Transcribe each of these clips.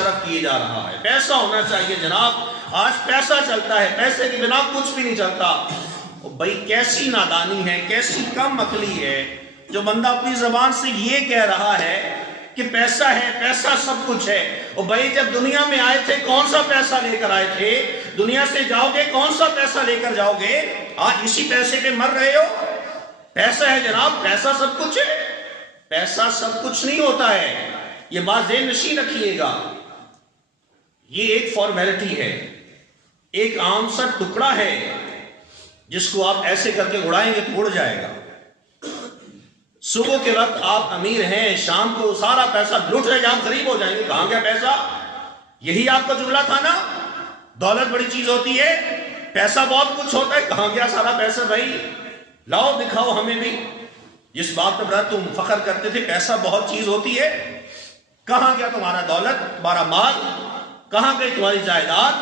صرف کیے جا رہا ہے۔ پیسہ ہونا چاہیے جناب، آج پیسہ چلتا ہے، پیسے کے بنا کچھ بھی نہیں چلتا۔ بھائی کیسی نادانی ہے، کیسی کم عقلی ہے جو بندہ اپنی زبان سے یہ کہہ رہا ہے کہ پیسہ ہے، پیسہ سب کچھ ہے۔ اور بھائی جب دنیا میں آئے تھے کون سا پیسہ لے کر آئے تھے؟ دنیا سے جاؤ گے کون سا پیسہ لے کر جاؤ گے؟ آج اسی پیسے پہ مر رہے ہو۔ پیسہ ہے جناب، پیسہ سب کچھ ہے؟ پیسہ سب کچھ نہیں ہوتا ہے، یہ بات ذہن نشین رکھیے گا۔ یہ ایک فارمیلٹی ہے، ایک عام سا ٹکڑا ہے جس کو آپ ایسے کر کے اڑائیں گے تو اڑ جائے گا۔ صبح کے وقت آپ امیر ہیں، شام کو سارا پیسہ لٹ رہے، آپ غریب ہو جائیں گے، کہاں گیا پیسہ؟ یہی آپ کا جملہ تھا نا، دولت بڑی چیز ہوتی ہے، پیسہ بہت کچھ ہوتا ہے، کہاں گیا سارا پیسہ؟ بھائی لاؤ دکھاؤ ہمیں بھی جس بات پر بڑا تم فخر کرتے تھے پیسہ بہت چیز ہوتی ہے، کہاں گیا تمہارا دولت، تمہارا مال، کہاں گئی تمہاری جائیداد؟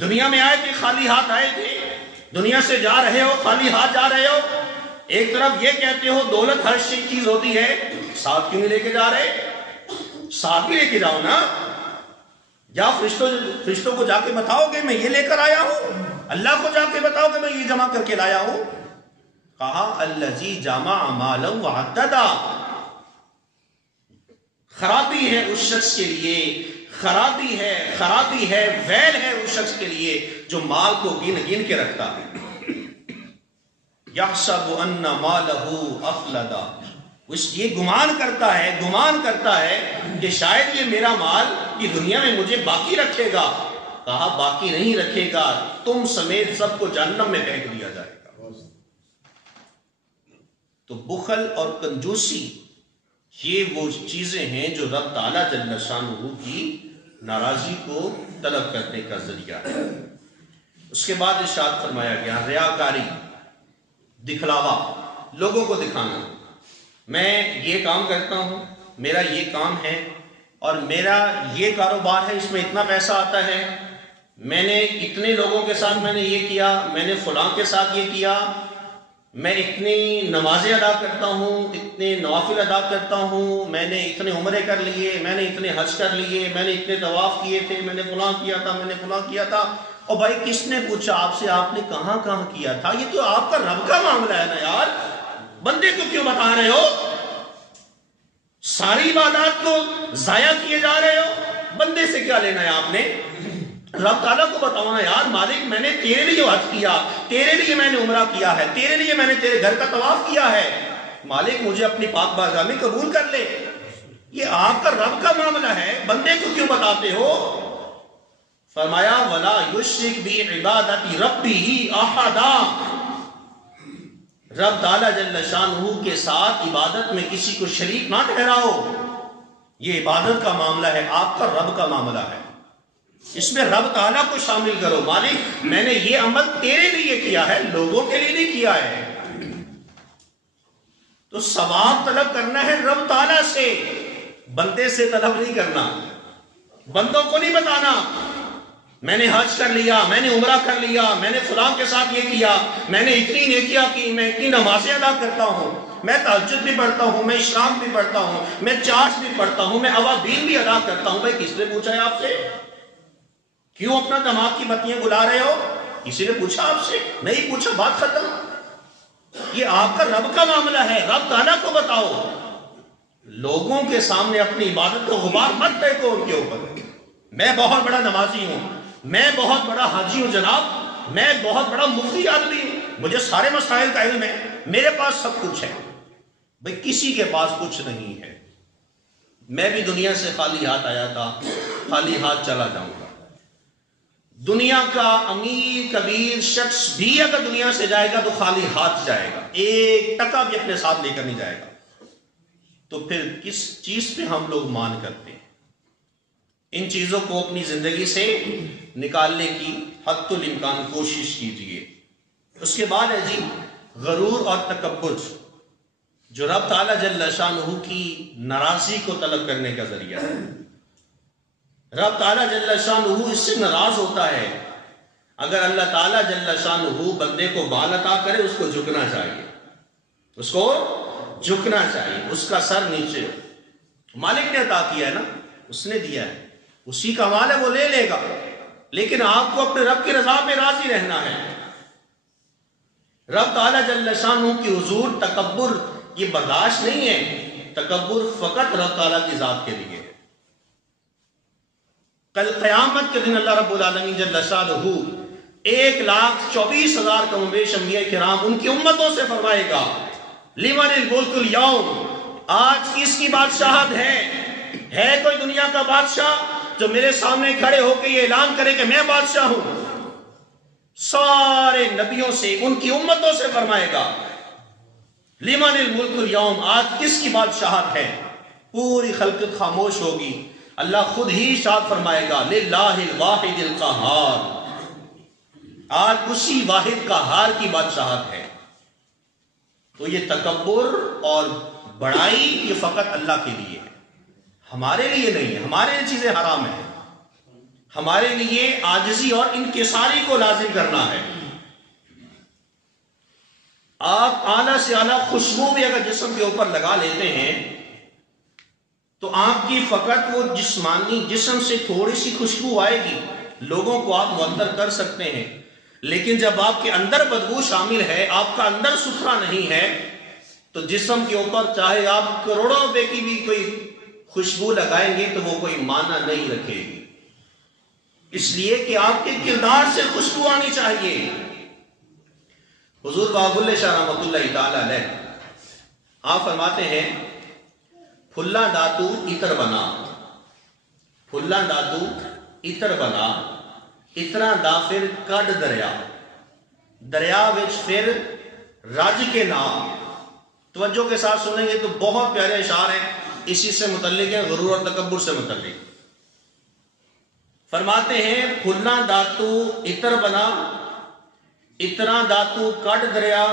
دنیا میں آئے تھے خالی ہاتھ آئے تھے، دنیا سے جا رہے ہو خالی ہاتھ جا رہے ہو۔ ایک طرف یہ کہتے ہو دولت ہر چیز ہوتی ہے، ساتھ کیوں نہیں لے کے جا رہے؟ ساتھ بھی لے کے جاؤ نا، جا فرشتوں کو جا کے بتاؤ کہ میں یہ لے کر آیا ہوں، اللہ کو جا کے بتاؤ کہ میں یہ جمع کر کے لایا ہوں۔ کہا الذی جمع مالا وعددا، خرابی ہے اس شخص کے لیے، خرابی ہے، ویل ہے اس شخص کے لیے جو مال کو گن گن کے رکھتا ہے۔ یحسب ان مالہ اخلدا، یہ گمان کرتا ہے کہ شاید یہ میرا مال یہ دنیا میں مجھے باقی رکھے گا۔ کہا باقی نہیں رکھے گا، تم سمیت سب کو جہنم میں پھینک دیا جائے گا۔ تو بخل اور کنجوسی یہ وہ چیزیں ہیں جو رب تعالیٰ جل شانہ کی ناراضی کو طلب کرنے کا ذریعہ ہے۔ اس کے بعد ارشاد فرمایا گیا ریاکاری، دکھلاوا، لوگوں کو دکھانا، میں یہ کام کرتا ہوں، میرا یہ کام ہے اور میرا یہ کاروبار ہے، اس میں اتنا پیسہ آتا ہے، میں نے اتنے لوگوں کے ساتھ میں نے یہ کیا، میں نے فلاں کے ساتھ یہ کیا، میں اتنی نمازیں ادا کرتا ہوں، اتنے نوافل ادا کرتا ہوں، میں نے اتنے عمرے کر لیے، میں نے اتنے حج کر لیے، میں نے اتنے طواف کیے تھے، میں نے فلاں کیا تھا، میں نے فلاں کیا تھا۔ اور بھائی کس نے پوچھا آپ سے آپ نے کہاں کہاں کیا تھا؟ یہ تو آپ کا رب کا معاملہ ہے نا یار، بندے کو کیوں بتا رہے ہو؟ ساری عبادات کو ضائع کیے جا رہے ہو، بندے سے کیا لینا ہے آپ نے؟ رب تعالیٰ کو بتاؤ نا یار، مالک میں نے تیرے لیے حج کیا، تیرے لیے میں نے عمرہ کیا ہے، تیرے لیے میں نے تیرے گھر کا طواف کیا ہے، مالک مجھے اپنی پاک بارگاہ میں قبول کر لے۔ یہ آپ کا رب کا معاملہ ہے، بندے کو کیوں بتاتے ہو؟ فرمایا وَلَا يُشْرِكْ بِعِبَادَةِ رَبِّهِ أَحَدًا، رب تعالیٰ جل شانہ کے ساتھ عبادت میں کسی کو شریک نہ ٹھہراؤ۔ یہ عبادت کا معاملہ ہے، آپ کا رب کا معاملہ ہے، اس میں رب تعالیٰ کو شامل کرو۔ مالک میں نے یہ عمل تیرے لیے کیا ہے، لوگوں کے لیے نہیں کیا ہے۔ تو ثواب طلب کرنا ہے رب تعالیٰ سے، بندے سے طلب نہیں کرنا، بندوں کو نہیں بتانا میں نے حج کر لیا، میں نے عمرہ کر لیا، میں نے فلاں کے ساتھ یہ کیا، میں نے اتنی نیکیاں کی، میں اتنی نمازیں ادا کرتا ہوں، میں تہجد بھی پڑھتا ہوں، میں اشراق بھی پڑھتا ہوں، میں چاش بھی پڑھتا ہوں، میں اوابین بھی ادا کرتا ہوں۔ بھائی کس نے پوچھا ہے آپ سے؟ کیوں اپنا دماغ کی بتیاں گلا رہے ہو؟ کسی نے پوچھا آپ سے؟ نہیں پوچھا، بات ختم۔ یہ آپ کا رب کا معاملہ ہے، رب تعالیٰ کو بتاؤ، لوگوں کے سامنے اپنی عبادت کو غبار مت پھینکو ان کے اوپر۔ میں بہت بڑا نمازی ہوں، میں بہت بڑا حاجی ہوں جناب، میں بہت بڑا مفتی آدمی ہوں، مجھے سارے مسائل کا علم ہے، میرے پاس سب کچھ ہے۔ بھئی کسی کے پاس کچھ نہیں ہے۔ میں بھی دنیا سے خالی ہاتھ آیا تھا، خالی ہاتھ چلا جاؤں گا۔ دنیا کا امیر کبیر شخص بھی اگر دنیا سے جائے گا تو خالی ہاتھ جائے گا، ایک ٹکا بھی اپنے ساتھ لے کر نہیں جائے گا۔ تو پھر کس چیز پہ ہم لوگ مان کرتے ہیں؟ ان چیزوں کو اپنی زندگی سے نکالنے کی حد الامکان کوشش کیجیے۔ اس کے بعد ہے جی غرور اور تکبر، جو رب تعالیٰ جل شانہ کی ناراضی کو طلب کرنے کا ذریعہ ہے۔ رب تعالیٰ جل شانہ اس سے ناراض ہوتا ہے۔ اگر اللہ تعالیٰ جل شانہ بندے کو بال عطا کرے اس کو جھکنا چاہیے، اس کو جھکنا چاہیے، اس کا سر نیچے۔ مالک نے عطا کیا ہے نا، اس نے دیا ہے، اسی کا مال ہے، وہ لے لے گا، لیکن آپ کو اپنے رب کی رضا میں راضی رہنا ہے۔ رب تعالیٰ جل شانہ کی حضور تکبر یہ برداشت نہیں ہے، تکبر فقط رب تعالیٰ کی ذات کے لیے ہے۔ کل قیامت کے دن اللہ رب العالمین جل شانہ 1,24,000 کم و بیش انبیاء کرام ان کی امتوں سے فرمائے گا لمن الملک اليوم، آج کس کی بادشاہت ہے کوئی دنیا کا بادشاہ جو میرے سامنے کھڑے ہو کے یہ اعلان کرے کہ میں بادشاہ ہوں؟ سارے نبیوں سے ان کی امتوں سے فرمائے گا لمن الملک اليوم، آج کس کی بادشاہت ہے؟ پوری خلقت خاموش ہوگی، اللہ خود ہی ارشاد فرمائے گا للہ الواحد القہار، آج اسی واحد قہار کی بادشاہت ہے۔ تو یہ تکبر اور بڑائی یہ فقط اللہ کے لیے ہے، ہمارے لیے نہیں ہے، ہمارے لیے چیزیں حرام ہیں، ہمارے لیے عاجزی اور انکساری کو لازم کرنا ہے۔ آپ اعلیٰ سے اعلیٰ خوشبو بھی اگر جسم کے اوپر لگا لیتے ہیں تو آپ کی فقط وہ جسمانی جسم سے تھوڑی سی خوشبو آئے گی، لوگوں کو آپ معطر کر سکتے ہیں، لیکن جب آپ کے اندر بدبو شامل ہے، آپ کا اندر ستھرا نہیں ہے، تو جسم کے اوپر چاہے آپ کروڑوں روپے کی بھی کوئی خوشبو لگائیں گے تو وہ کوئی معنی نہیں رکھے گی، اس لیے کہ آپ کے کردار سے خوشبو آنی چاہیے۔ حضور باب اللہ شاہ رحمۃ اللہ تعالی علیہ آپ فرماتے ہیں پھلا داتو اتر بنا، پھلا داتو اتر بنا، اترا دا پھر کڈ دریا، دریا وچ پھر رج کے نام۔ توجہ کے ساتھ سنیں گے تو بہت پیارے اشعار ہیں، اسی سے متعلق ہے، غرور اور تکبر سے متعلق۔ فرماتے ہیں پھلا داتو اتر بنا، اترا داتو کڈ دریا،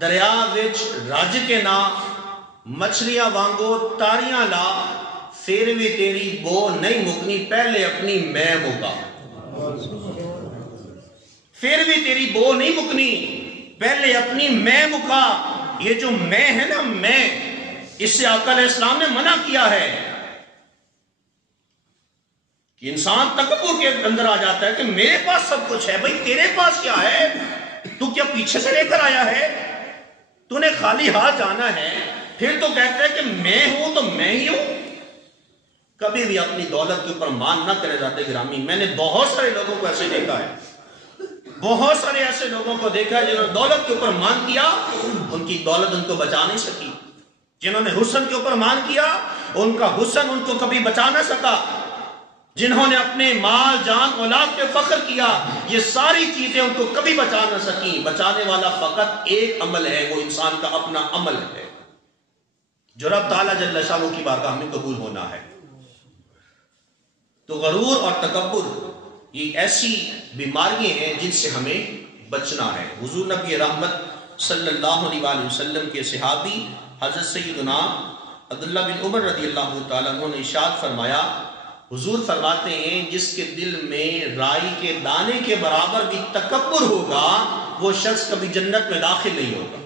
دریا وچ رج کے نا، مچھلیاں وانگو تاریاں لا، پھر بھی تیری بو نہیں مکنی، پہلے اپنی میں مکا۔ پھر بھی تیری بو نہیں مکنی، پہلے اپنی میں مکا۔ یہ جو میں ہے نا، میں، اس سے آقا علیہ السلام نے منع کیا ہے کہ انسان تکبر کے اندر آ جاتا ہے کہ میرے پاس سب کچھ ہے۔ بھائی تیرے پاس کیا ہے؟ تو کیا پیچھے سے لے کر آیا ہے؟ تو نے خالی ہاتھ جانا ہے، پھر تو کہتا ہے کہ میں ہوں تو میں ہی ہوں۔ کبھی بھی اپنی دولت کے اوپر مان نہ کرے ذات گرامی۔ میں نے بہت سارے لوگوں کو ایسے دیکھا ہے، بہت سارے ایسے لوگوں کو دیکھا ہے جنہوں نے دولت کے اوپر مان کیا، ان کی دولت ان کو بچا نہیں سکی۔ جنہوں نے حسن کے اوپر مان کیا، ان کا حسن ان کو کبھی بچا نہ سکا۔ جنہوں نے اپنے مال جان اولاد پہ فخر کیا، یہ ساری چیزیں ان کو کبھی بچا نہ سکی۔ بچانے والا فقط ایک عمل ہے، وہ انسان کا اپنا عمل ہے جو رب تعالیٰ جل شانہ کی بارگاہ میں قبول ہونا ہے۔ تو غرور اور تکبر یہ ایسی بیماریاں ہیں جن سے ہمیں بچنا ہے۔ حضور نبی رحمت صلی اللہ علیہ وسلم کے صحابی حضرت سیدنا عبداللہ بن عمر رضی اللہ تعالیٰ عنہ نے ارشاد فرمایا، حضور فرماتے ہیں جس کے دل میں رائی کے دانے کے برابر بھی تکبر ہوگا، وہ شخص کبھی جنت میں داخل نہیں ہوگا۔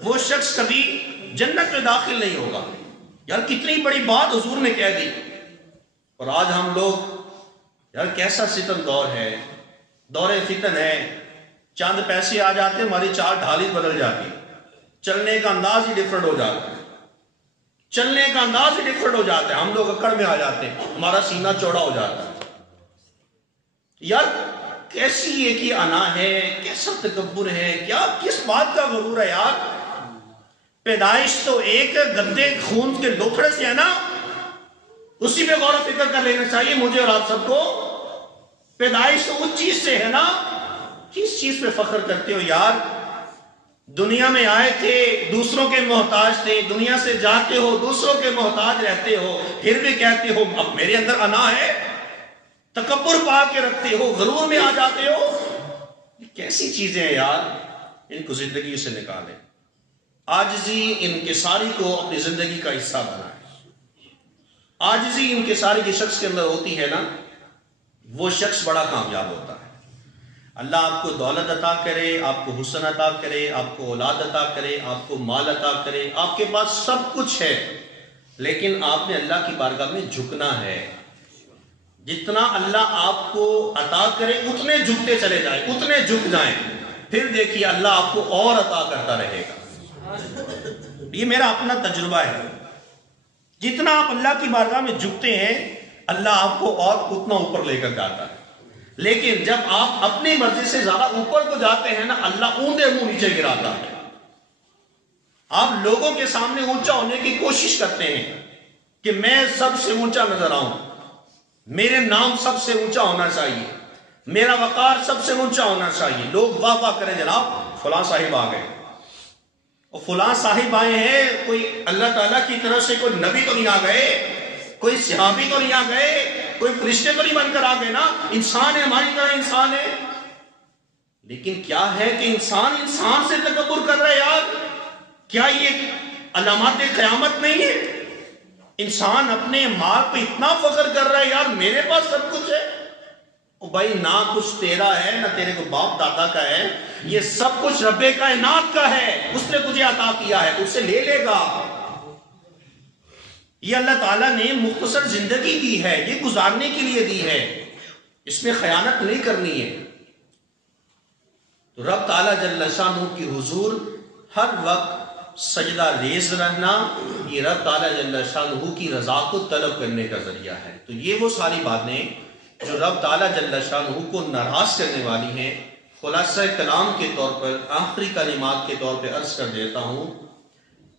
وہ شخص کبھی جنت میں داخل نہیں ہوگا۔ یار کتنی بڑی بات حضور نے کہہ دی، اور آج ہم لوگ یار کیسا ستم دور ہے، دور فتن ہے، چاند پیسے آ جاتے ہیں ہماری چار ڈھال ہی بدل جاتی، چلنے کا انداز ہی ڈفرنٹ ہو جاتا ہے، چلنے کا انداز ہی ڈفرنٹ ہو جاتا ہے، ہم لوگ اکڑ میں آ جاتے ہیں، ہمارا سینہ چوڑا ہو جاتا ہے۔ یار کیسی ایک ہی انا ہے، کیسا تکبر ہے، کیا کس بات کا غرور ہے یار؟ پیدائش تو ایک گندے خون کے لوتھڑے سے ہے نا، اسی پہ غور و فکر کر لینا چاہیے مجھے اور آپ سب کو۔ پیدائش تو اس چیز سے ہے نا، کس چیز پہ فخر کرتے ہو یار؟ دنیا میں آئے تھے، دوسروں کے محتاج تھے، دنیا سے جاتے ہو، دوسروں کے محتاج رہتے ہو، پھر بھی کہتے ہو اب میرے اندر انا ہے، تکبر پا کے رکھتے ہو، غرور میں آ جاتے ہو۔ یہ کیسی چیزیں ہیں یار، ان کو زندگی سے نکالیں۔ عاجزی انکساری کو اپنی زندگی کا حصہ بنائیں۔ عاجزی انکساری جس شخص کے اندر ہوتی ہے نا، وہ شخص بڑا کامیاب ہوتا ہے۔ اللہ آپ کو دولت عطا کرے، آپ کو حسن عطا کرے، آپ کو اولاد عطا کرے، آپ کو مال عطا کرے، آپ کے پاس سب کچھ ہے، لیکن آپ نے اللہ کی بارگاہ میں جھکنا ہے. جتنا اللہ آپ کو عطا کرے اتنے جھکتے چلے جائیں، اتنے جھک جائیں، پھر دیکھیے اللہ آپ کو اور عطا کرتا رہے گا. یہ میرا اپنا تجربہ ہے. جتنا آپ اللہ کی بارگاہ میں جھکتے ہیں اللہ آپ کو اور اتنا اوپر لے کر جاتا ہے. لیکن جب آپ اپنی مرضی سے زیادہ اوپر کو جاتے ہیں نا، اللہ اونڈے منہ نیچے گراتا ہے. آپ لوگوں کے سامنے اونچا ہونے کی کوشش کرتے ہیں کہ میں سب سے اونچا نظر آؤں، میرے نام سب سے اونچا ہونا چاہیے، میرا وقار سب سے اونچا ہونا چاہیے، لوگ واہ واہ کریں جناب فلاں صاحب آ گئے. اور فلاں صاحب آئے ہیں، کوئی اللہ تعالیٰ کی طرف سے کوئی نبی تو نہیں آ گئے، کوئی صحابی تو نہیں آ گئے، کوئی فرشتے تو نہیں بن کر آ گئے نا، انسان ہے، ہماری طرح انسان ہے. لیکن کیا ہے کہ انسان سے تکبر کر رہا ہے یار. کیا یہ علامات قیامت نہیں ہے؟ انسان اپنے مال پہ اتنا فخر کر رہا ہے یار میرے پاس سب کچھ ہے. او بھائی نہ کچھ تیرا ہے نہ تیرے کو باپ دادا کا ہے، یہ سب کچھ رب کائنات کا ہے. اس نے تجھے عطا کیا ہے، اس سے لے لے گا. یہ اللہ تعالیٰ نے مختصر زندگی دی ہے، یہ گزارنے کے لیے دی ہے، اس میں خیانت نہیں کرنی ہے. تو رب تعالیٰ جل شانہ کی حضور ہر وقت سجدہ ریز رہنا، یہ رب تعالیٰ جل شانہ کی رضا کو طلب کرنے کا ذریعہ ہے. تو یہ وہ ساری باتیں جو رب تعالیٰ جل شانہ کو ناراض کرنے والی ہیں. خلاصہ کلام کے طور پر آخری کلمات کے طور پہ عرض کر دیتا ہوں،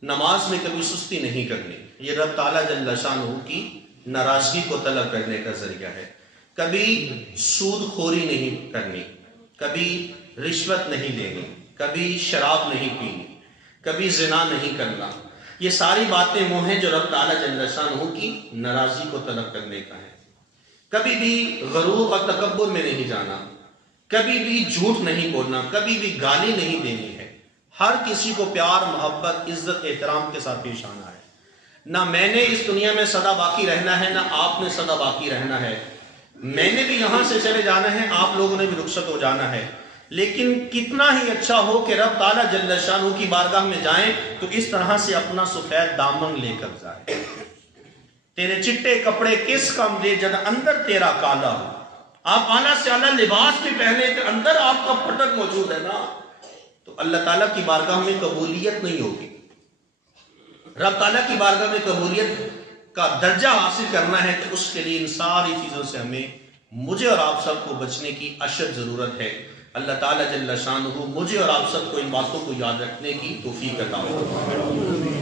نماز میں کبھی سستی نہیں کرنی، یہ رب تعالیٰ جل شانہ کی ناراضگی کو طلب کرنے کا ذریعہ ہے. کبھی سود خوری نہیں کرنی، کبھی رشوت نہیں لینی، کبھی شراب نہیں پینی، کبھی زنا نہیں کرنا. یہ ساری باتیں وہ ہیں جو رب تعالیٰ جل شانہ کی ناراضی کو طلب کرنے کا ہے. کبھی بھی غرور اور تکبر میں نہیں جانا، کبھی بھی جھوٹ نہیں بولنا، کبھی بھی گالی نہیں دینی ہے. ہر کسی کو پیار محبت عزت احترام کے ساتھ پیش آنا ہے. نہ میں نے اس دنیا میں سدا باقی رہنا ہے، نہ آپ نے سدا باقی رہنا ہے. میں نے بھی یہاں سے چلے جانا ہے، آپ لوگوں نے بھی رخصت ہو جانا ہے. لیکن کتنا ہی اچھا ہو کہ رب تعالیٰ جل شانہ کی بارگاہ میں جائیں تو اس طرح سے اپنا سفید دامن لے کر جائیں. تیرے چٹے کپڑے کس کام دے جب اندر تیرا کالا ہو. آپ اعلیٰ سے اعلیٰ لباس بھی پہنے تو اندر آپ کا پھٹک موجود ہے نا، تو اللہ تعالیٰ کی بارگاہ میں قبولیت نہیں ہوگی. رب تعالیٰ کی بارگاہ میں قبولیت کا درجہ حاصل کرنا ہے تو اس کے لیے ان ساری چیزوں سے ہمیں مجھے اور آپ سب کو بچنے کی اشد ضرورت ہے. اللہ تعالیٰ جل شانہ مجھے اور آپ سب کو ان باتوں کو یاد رکھنے کی توفیق عطا فرمائے.